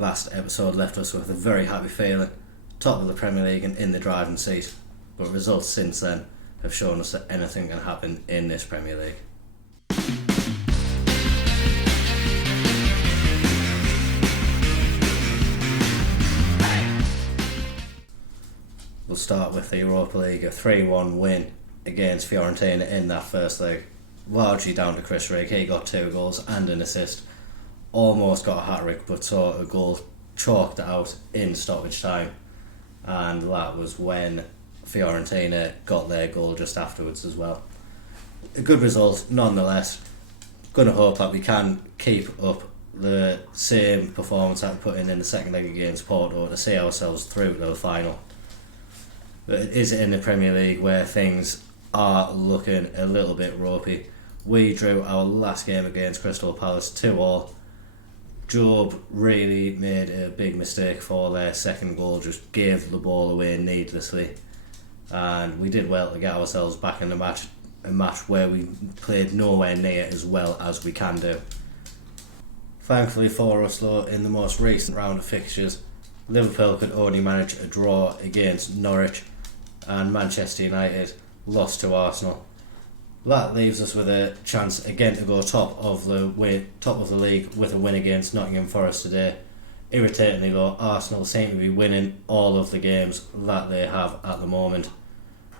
Last episode left us with a very happy feeling, top of the Premier League and in the driving seat, but results since then have shown us that anything can happen in this Premier League. We'll start with the Europa League, a 3-1 win against Fiorentina in that first leg, largely down to Chris Rigg. He got 2 goals and an assist, almost got a hat-trick but saw a goal chalked out in stoppage time, and that was when Fiorentina got their goal just afterwards as well. A good result nonetheless. Going to hope that we can keep up the same performance that we put in the second leg against Porto to see ourselves through to the final. But it is in the Premier League where things are looking a little bit ropey. We drew our last game against Crystal Palace 2-2. Job really made a big mistake for their second goal, just gave the ball away needlessly, and we did well to get ourselves back in the match, a match where we played nowhere near as well as we can do. Thankfully for us though, in the most recent round of fixtures, Liverpool could only manage a draw against Norwich, and Manchester United lost to Arsenal. That leaves us with a chance again to go top of the league with a win against Nottingham Forest today. Irritatingly though, Arsenal seem to be winning all of the games that they have at the moment.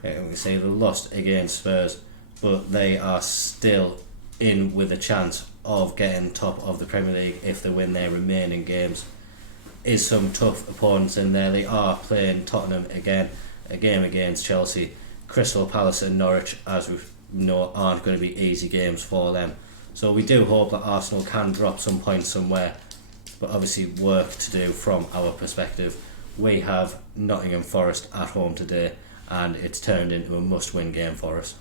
We can see they lost against Spurs, but they are still in with a chance of getting top of the Premier League if they win their remaining games. Is some tough opponents in there. They are playing Tottenham again, a game against Chelsea, Crystal Palace and Norwich, as we've aren't going to be easy games for them. So we do hope that Arsenal can drop some points somewhere, but obviously work to do from our perspective. We have Nottingham Forest at home today, and it's turned into a must-win game for us.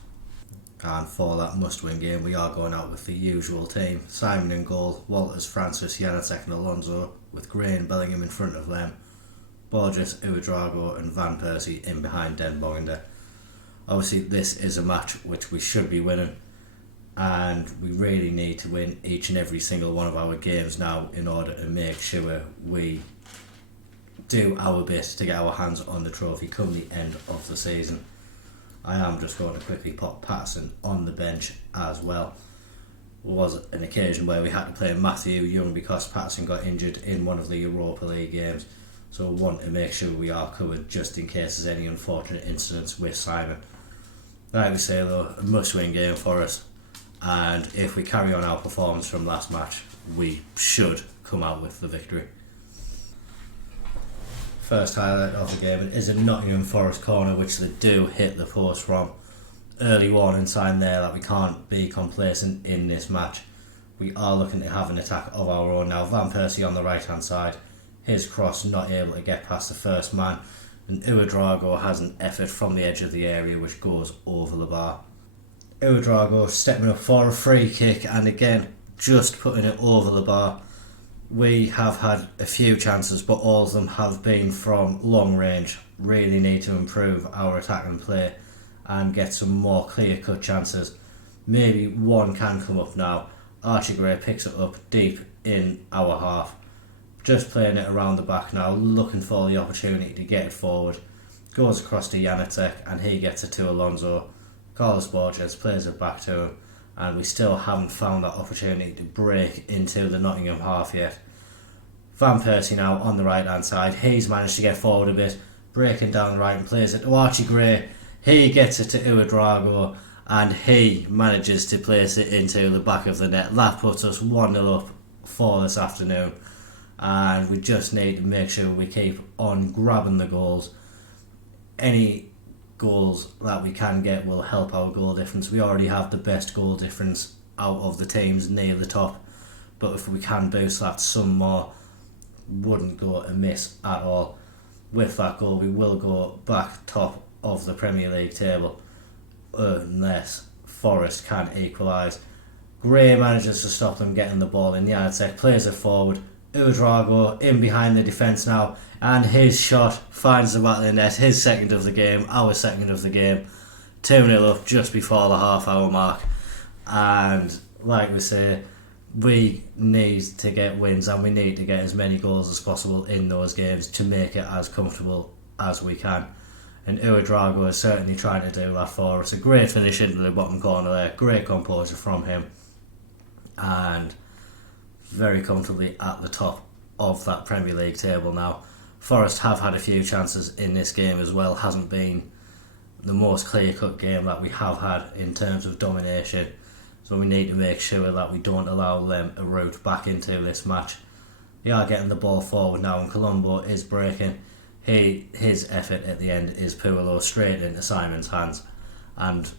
And for that must-win game, we are going out with the usual team. Simon in goal, Walters, Francis, Janacek and Alonso, with Gray and Bellingham in front of them, Borges, Ouedraogo and Van Persie in behind Den Bogander. Obviously this is a match which we should be winning, and we really need to win each and every single one of our games now in order to make sure we do our bit to get our hands on the trophy come the end of the season. I am just going to quickly pop Patterson on the bench as well. It was an occasion where we had to play Matthew Young because Patterson got injured in one of the Europa League games, so we want to make sure we are covered just in case there's any unfortunate incidents with Simon. Like we say though, a must-win game for us, and if we carry on our performance from last match, we should come out with the victory. First highlight of the game is a Nottingham Forest corner which they do hit the post from. Early warning sign there that we can't be complacent in this match. We are looking to have an attack of our own now. Van Persie on the right hand side, his cross not able to get past the first man, and Ouedraogo has an effort from the edge of the area which goes over the bar. Ouedraogo stepping up for a free kick, and again just putting it over the bar. We have had a few chances, but all of them have been from long range. Really need to improve our attack and play and get some more clear cut chances. Maybe one can come up now. Archie Gray picks it up deep in our half. Just playing it around the back now, looking for the opportunity to get it forward. Goes across to Janacek and he gets it to Alonso. Carlos Borges plays it back to him, and we still haven't found that opportunity to break into the Nottingham half yet. Van Persie now on the right hand side, he's managed to get forward a bit, breaking down the right and plays it to Archie Gray. He gets it to Ouedraogo and he manages to place it into the back of the net. That puts us 1-0 up for this afternoon, and we just need to make sure we keep on grabbing the goals. Any goals that we can get will help our goal difference. We already have the best goal difference out of the teams near the top, but if we can boost that some more, wouldn't go amiss at all. With that goal we will go back top of the Premier League table unless Forest can equalise. Gray manages to stop them getting the ball in. Janacek plays it forward. Ouedraogo in behind the defence now, and his shot finds the back of the net. His second of the game, our second of the game. 2-0 up just before the half hour mark, and like we say, we need to get wins, and we need to get as many goals as possible in those games to make it as comfortable as we can. And Ouedraogo is certainly trying to do that for us. A great finish into the bottom corner there, great composure from him, and very comfortably at the top of that Premier League table now. Forest have had a few chances in this game as well. Hasn't been the most clear-cut game that we have had in terms of domination, so we need to make sure that we don't allow them a route back into this match. They are getting the ball forward now, and Colombo is breaking. His effort at the end is poor, though, straight into Simon's hands, and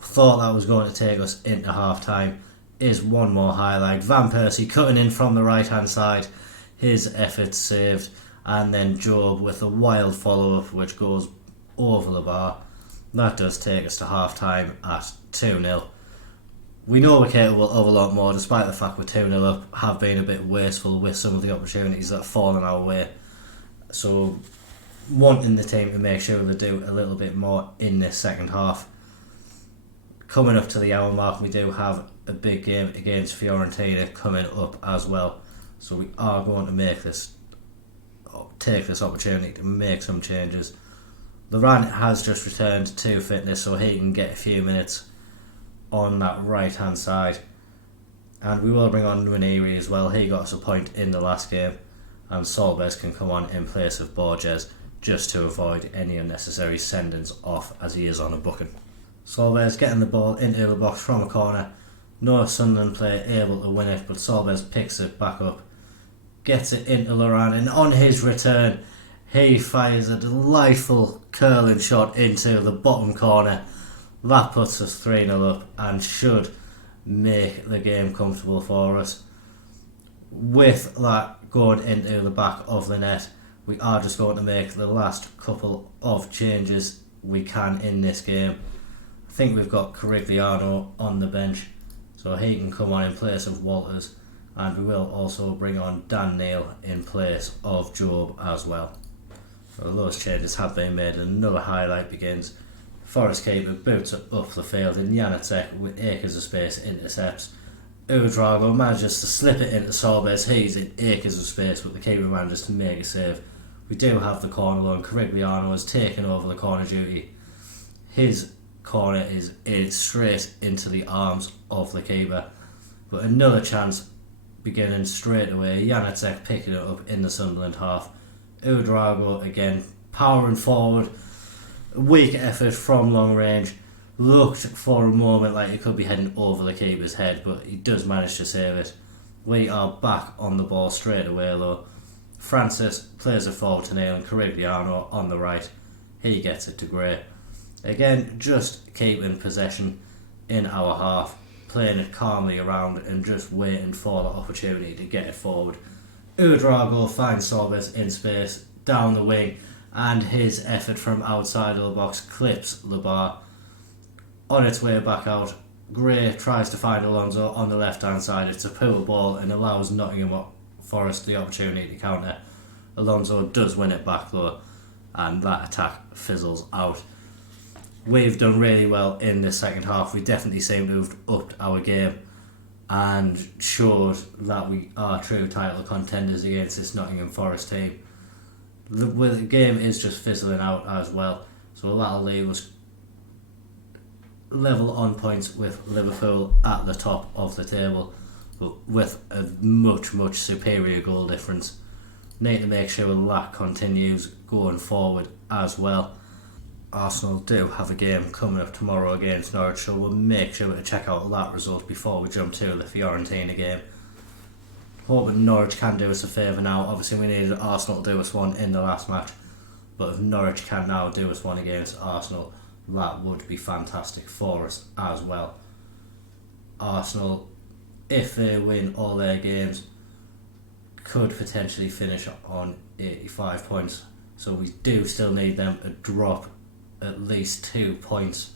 thought that was going to take us into half-time. Is one more highlight. Van Persie cutting in from the right-hand side, his effort saved, and then Job with a wild follow-up which goes over the bar. That does take us to half-time at 2-0. We know we're capable of a lot more, despite the fact we're 2-0 up, have been a bit wasteful with some of the opportunities that have fallen our way. So, wanting the team to make sure they do a little bit more in this second half. Coming up to the hour mark, we do have a big game against Fiorentina coming up as well. So we are going to take this opportunity to make some changes. Laurent has just returned to fitness, so he can get a few minutes on that right hand side. And we will bring on Ranieri as well. He got us a point in the last game. And Solbes can come on in place of Borges, just to avoid any unnecessary sendings off as he is on a booking. Solbes getting the ball into the box from a corner. No Sunderland player able to win it, but Solbes picks it back up, gets it into Laurent, and on his return he fires a delightful curling shot into the bottom corner. That puts us 3-0 up and should make the game comfortable for us. With that going into the back of the net, we are just going to make the last couple of changes we can in this game. I think we've got Carigliano on the bench, so he can come on in place of Walters, and we will also bring on Dan Neil in place of Job as well. So those changes have been made, and another highlight begins. Forest keeper boots it up the field, and Janacek with acres of space intercepts. Ouedraogo manages to slip it into Solbes. He's in acres of space, but the keeper manages to make a save. We do have the corner though, and Carigliano has taken over the corner duty. His corner is straight into the arms of the keeper, but another chance beginning straight away. Janacek picking it up in the Sunderland half. Ouedraogo again powering forward, weak effort from long range, looked for a moment like he could be heading over the keeper's head, but he does manage to save it. We are back on the ball straight away though. Francis plays it forward to Neil, and Carigliano on the right, he gets it to Gray. Again, just keeping possession in our half, playing it calmly around and just waiting for the opportunity to get it forward. Ouedraogo finds Solbes in space down the wing, and his effort from outside of the box clips the bar. On its way back out, Gray tries to find Alonso on the left hand side. It's a poor ball and allows Nottingham Forest the opportunity to counter. Alonso does win it back though, and that attack fizzles out. We've done really well in the second half. We definitely seem to have upped our game and showed that we are true title contenders against this Nottingham Forest team. The game is just fizzling out as well, so that'll leave us level on points with Liverpool at the top of the table, but with a much superior goal difference. Need to make sure that continues going forward as well. Arsenal do have a game coming up tomorrow against Norwich, so we'll make sure to check out that result before we jump to the Fiorentina game. Hoping Norwich can do us a favour now. Obviously we needed Arsenal to do us one in the last match, but if Norwich can now do us one against Arsenal, that would be fantastic for us as well. Arsenal, if they win all their games, could potentially finish on 85 points, so we do still need them to drop at least 2 points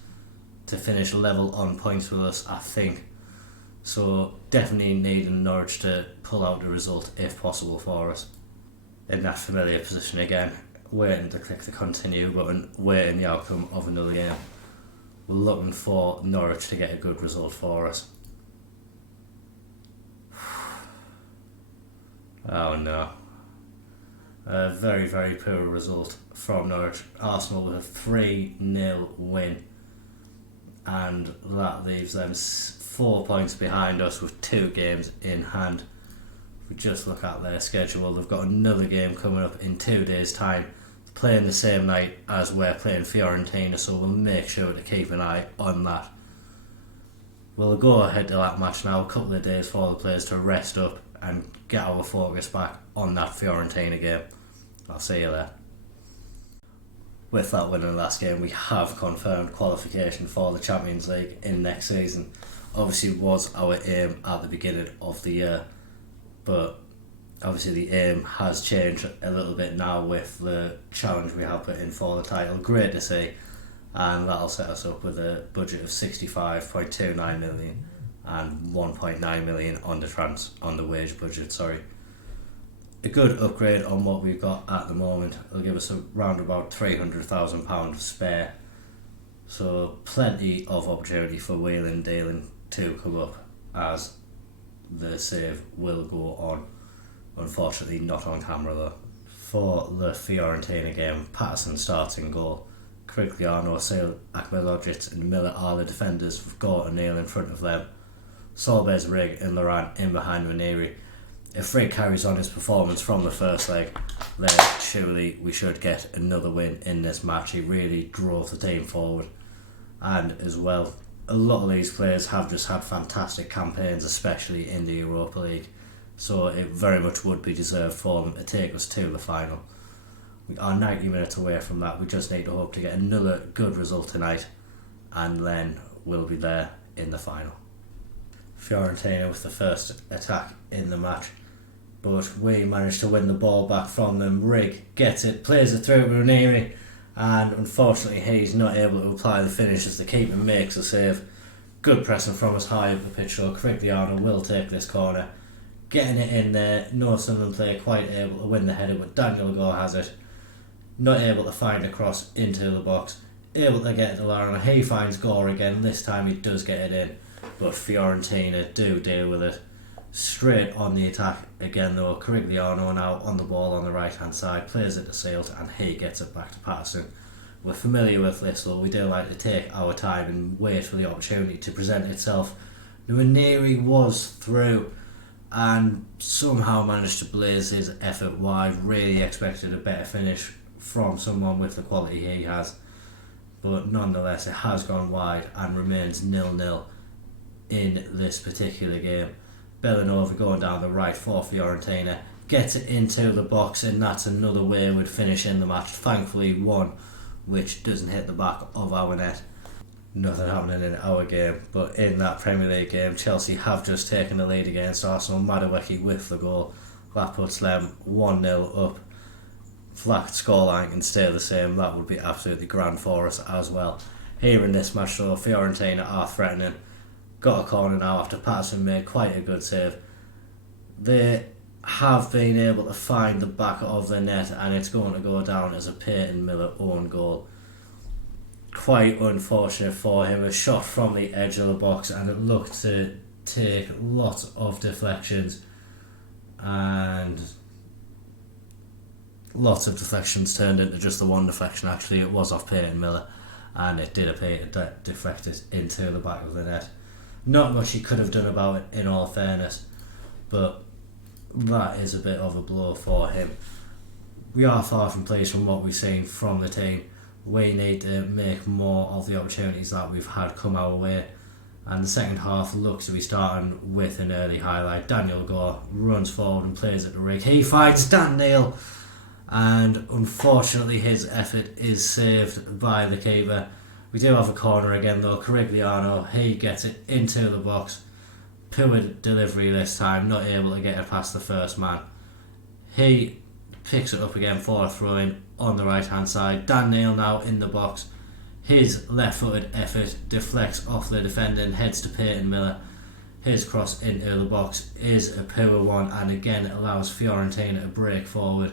to finish level on points with us, I think. So definitely needing Norwich to pull out the result if possible for us. In that familiar position again, waiting to click the continue button, waiting the outcome of another game. We're looking for Norwich to get a good result for us. Oh no. A very, very poor result from Norwich. Arsenal with a 3-0 win, and that leaves them 4 points behind us with 2 games in hand. If we just look at their schedule, they've got another game coming up in 2 days' time, playing the same night as we're playing Fiorentina, so we'll make sure to keep an eye on that. We'll go ahead to that match now, a couple of days for the players to rest up and get our focus back on that Fiorentina game. I'll see you there. With that win in the last game, we have confirmed qualification for the Champions League in next season. Obviously was our aim at the beginning of the year, but obviously the aim has changed a little bit now with the challenge we have put in for the title. Great to see, and that'll set us up with a budget of 65.29 million and 1.9 million on the wage budget. A good upgrade on what we've got at the moment. It'll give us around about £300,000 spare, so plenty of opportunity for wheeling and dealing to come up as the save will go on. Unfortunately not on camera though. For the Fiorentina game, Patterson starts in goal. Crigliano, Sale, Akmelogic and Miller are the defenders with Gore and Neil in front of them. Solberg's Rig and Laurent in behind Ranieri. If Rig carries on his performance from the first leg, then surely we should get another win in this match. He really drove the team forward. And as well, a lot of these players have just had fantastic campaigns, especially in the Europa League. So it very much would be deserved for them to take us to the final. We are 90 minutes away from that. We just need to hope to get another good result tonight, and then we'll be there in the final. Fiorentina with the first attack in the match, but we managed to win the ball back from them. Rig gets it, plays it through to Ranieri, and unfortunately he's not able to apply the finish as the keeper makes a save. Good pressing from us high up the pitch though. Crigliano will take this corner, getting it in there. No Sunderland player quite able to win the header, but Daniel Gore has it. Not able to find a cross into the box, able to get it to Lara. He finds Gore again. This time he does get it in, but Fiorentina do deal with it. Straight on the attack again though. Crigliano now on the ball on the right hand side, plays it to Sealt and he gets it back to Patterson. We're familiar with this though. We do like to take our time and wait for the opportunity to present itself. Ranieri was through and somehow managed to blaze his effort wide. Really expected a better finish from someone with the quality he has, but nonetheless it has gone wide and remains 0-0 in this particular game. Bellanova going down the right for Fiorentina, gets it into the box, and that's another wayward finish in the match. Thankfully one which doesn't hit the back of our net. Nothing happening in our game, but in that Premier League game, Chelsea have just taken the lead against Arsenal. Madueke with the goal. That puts them 1-0 up. Flat scoreline can stay the same. That would be absolutely grand for us as well. Here in this match though, Fiorentina are threatening. Got a corner now after Patterson made quite a good save. They have been able to find the back of the net, and it's going to go down as a Peyton Miller own goal. Quite unfortunate for him. A shot from the edge of the box, and it looked to take lots of deflections, and lots of deflections turned into just the one deflection. Actually it was off Peyton Miller, and it did appear to deflect it into the back of the net. Not much he could have done about it in all fairness, but that is a bit of a blow for him. We are far from pleased from what we've seen from the team. We need to make more of the opportunities that we've had come our way, and the second half looks to be starting with an early highlight. Daniel Gore runs forward and plays it to Rig. He finds Dan Neil, and unfortunately his effort is saved by the keeper. We do have a corner again though. Crigliano, he gets it into the box. Poor delivery this time, not able to get it past the first man. He picks it up again for a throw in on the right hand side. Dan Neil now in the box. His left footed effort deflects off the defender and heads to Peyton Miller. His cross into the box is a poor one, and again it allows Fiorentina to break forward.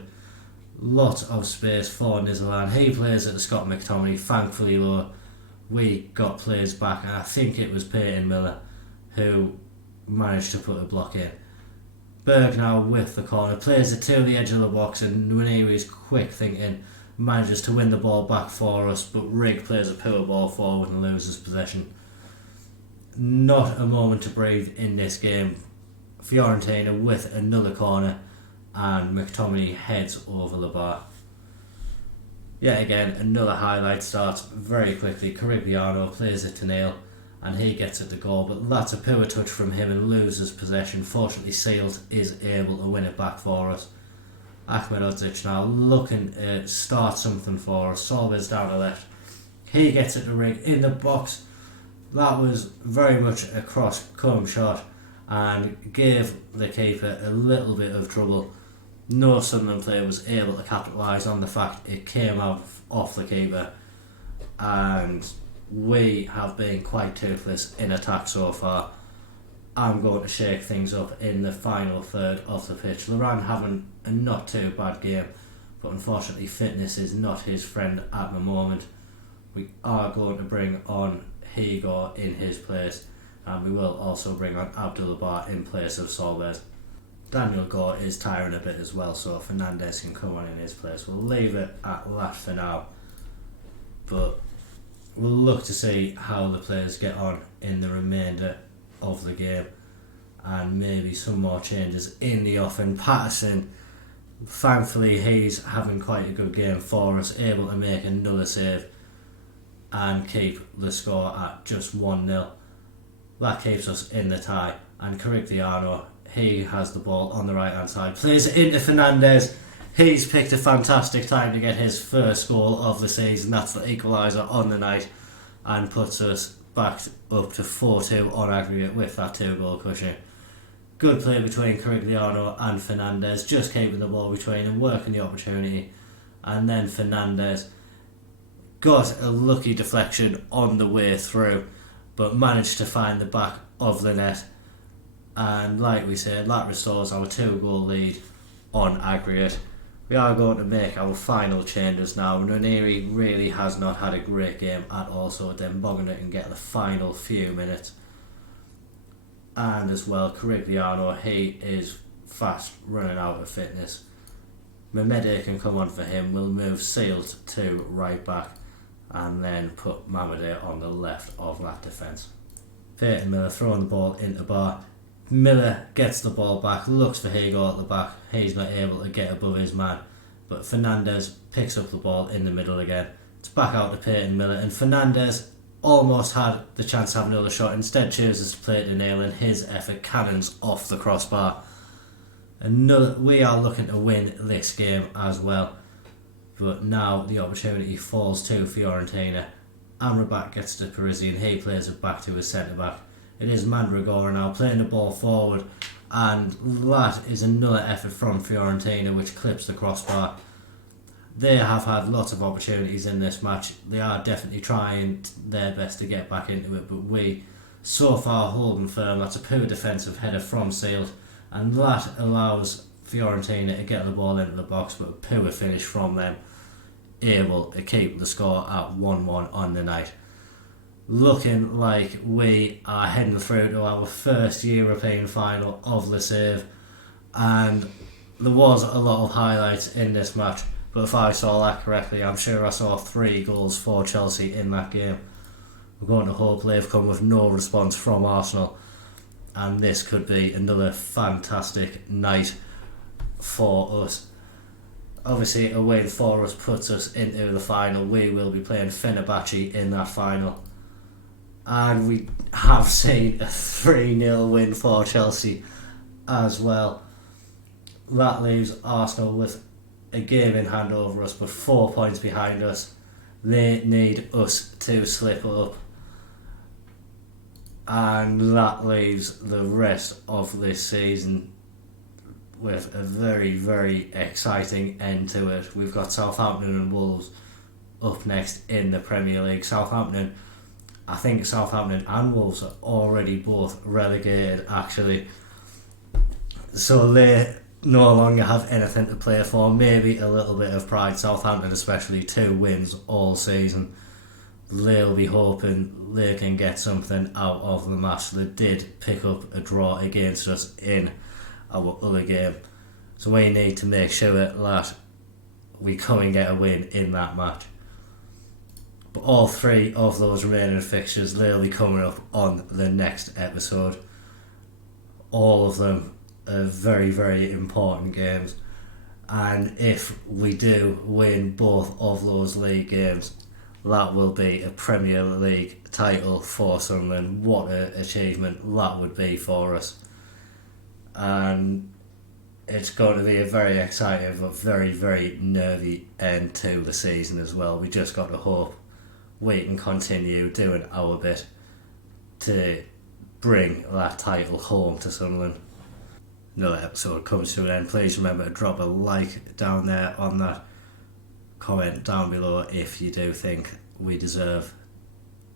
Lot of space for Nizolan. He plays it to Scott McTominay. Thankfully though, we got players back, and I think it was Peyton Miller who managed to put a block in. Berg now with the corner, plays it to the edge of the box, and Nwaneri's quick thinking manages to win the ball back for us, but Rigg plays a poor ball forward and loses possession. Not a moment to breathe in this game. Fiorentina with another corner, and McTominay heads over the bar. Yet again, another highlight starts very quickly. Carigliano plays it to Neil, and he gets it to goal, but that's a poor touch from him and loses possession. Fortunately, Sealt is able to win it back for us. Ahmed Odzic now looking to start something for us. Solber's down the left. He gets it to Rigg in the box. That was very much a cross-come shot and gave the keeper a little bit of trouble. No Sunderland player was able to capitalise on the fact it came out off the keeper, and we have been quite toothless in attack so far. I'm going to shake things up in the final third of the pitch. Laurent having a not too bad game, but unfortunately fitness is not his friend at the moment. We are going to bring on Higo in his place, and we will also bring on Abdullah in place of Solberg. Daniel Gore is tiring a bit as well, so Fernandez can come on in his place. We'll leave it at that for now, but we'll look to see how the players get on in the remainder of the game, and maybe some more changes in the offing. Patterson, thankfully he's having quite a good game for us, able to make another save and keep the score at just 1-0. That keeps us in the tie, and Carigliano, he has the ball on the right hand side, plays it into Fernandez. He's picked a fantastic time to get his first goal of the season. That's the equaliser on the night, and puts us back up to 4-2 on aggregate with that 2-goal cushion. Good play between Carigliano and Fernandez, just keeping the ball between and working the opportunity, and then Fernandez got a lucky deflection on the way through, but managed to find the back of the net, and like we said, that restores our 2-goal lead on aggregate. We are going to make our final changes now. Nwaneri really has not had a great game at all, so then Bogner can get the final few minutes. And as well, Carigliano, he is fast running out of fitness. Mehmedi can come on for him. We'll move Sealt to right back, and then put Mamadi on the left of that defence. Peyton Miller throwing the ball into bar. Miller gets the ball back, looks for Higo at the back. He's not able to get above his man, but Fernandez picks up the ball in the middle again. It's back out to Peyton Miller, and Fernandez almost had the chance to have another shot, instead chooses to play it to Neil, and his effort cannons off the crossbar. We are looking to win this game as well, but now the opportunity falls to Fiorentina. Amrabat gets to Parisian, he plays it back to his centre back. It is Mandragora now playing the ball forward, and that is another effort from Fiorentina which clips the crossbar. They have had lots of opportunities in this match. They are definitely trying their best to get back into it, but we so far holding firm. That's a poor defensive header from Sealt, and that allows Fiorentina to get the ball into the box, but a poor finish from them, able to keep the score at 1-1 on the night. Looking like we are heading through to our first European final of the save, and there was a lot of highlights in this match, but if I saw that correctly, I'm sure I saw 3 goals for Chelsea in that game. We're going to hope they've come with no response from Arsenal, and this could be another fantastic night for us. Obviously, a win for us puts us into the final. We will be playing Fenerbahce in that final, and we have seen a 3-0 win for Chelsea as well. That leaves Arsenal with a game in hand over us, but 4 points behind us. They need us to slip up, and that leaves the rest of this season with a very, very exciting end to it. We've got Southampton and Wolves up next in the Premier League. I think Southampton and Wolves are already both relegated actually, so they no longer have anything to play for. Maybe a little bit of pride. Southampton especially, 2 wins all season. They'll be hoping they can get something out of the match. They did pick up a draw against us in our other game. So we need to make sure that we come and get a win in that match. But all three of those remaining fixtures literally coming up on the next episode. All of them are very, very important games. And if we do win both of those league games, that will be a Premier League title for Sunderland. What an achievement that would be for us. And it's going to be a very exciting but very, very nervy end to the season as well. We just got to hope we can continue doing our bit to bring that title home to Sunderland. Another episode comes to an end. Please remember to drop a like down there on that. Comment down below if you do think we deserve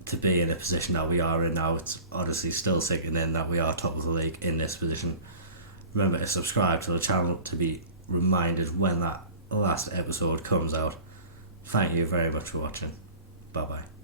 to be in a position that we are in now. It's honestly still sinking in that we are top of the league in this position. Remember to subscribe to the channel to be reminded when that last episode comes out. Thank you very much for watching. Bye bye.